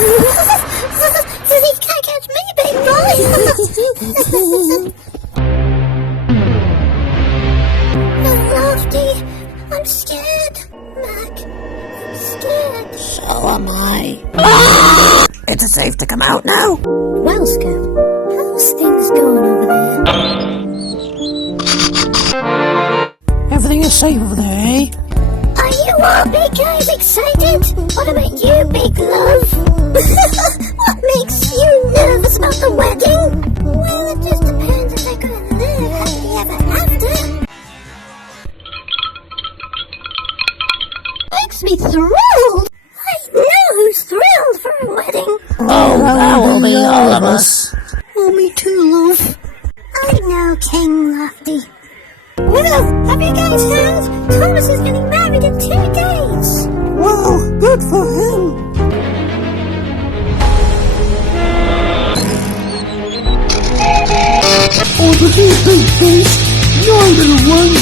You can't catch me, big boy. Lofty, I'm scared. Mac, I'm scared. So am I. It's safe to come out now. Well, Scoop, how's things going over there? Everything is safe over there, eh? Are you all big guys excited? What about you, big love? What makes you nervous about the wedding? Well, it just depends if I could live happily ever after. Makes me thrilled. I know who's thrilled for a wedding. Oh, that will be all of us. Oh, me too, love. I know King Lofty. Well, have you guys heard? Thomas is getting married in 2 days. Wow, good for him. Oh, but you big face, your little one.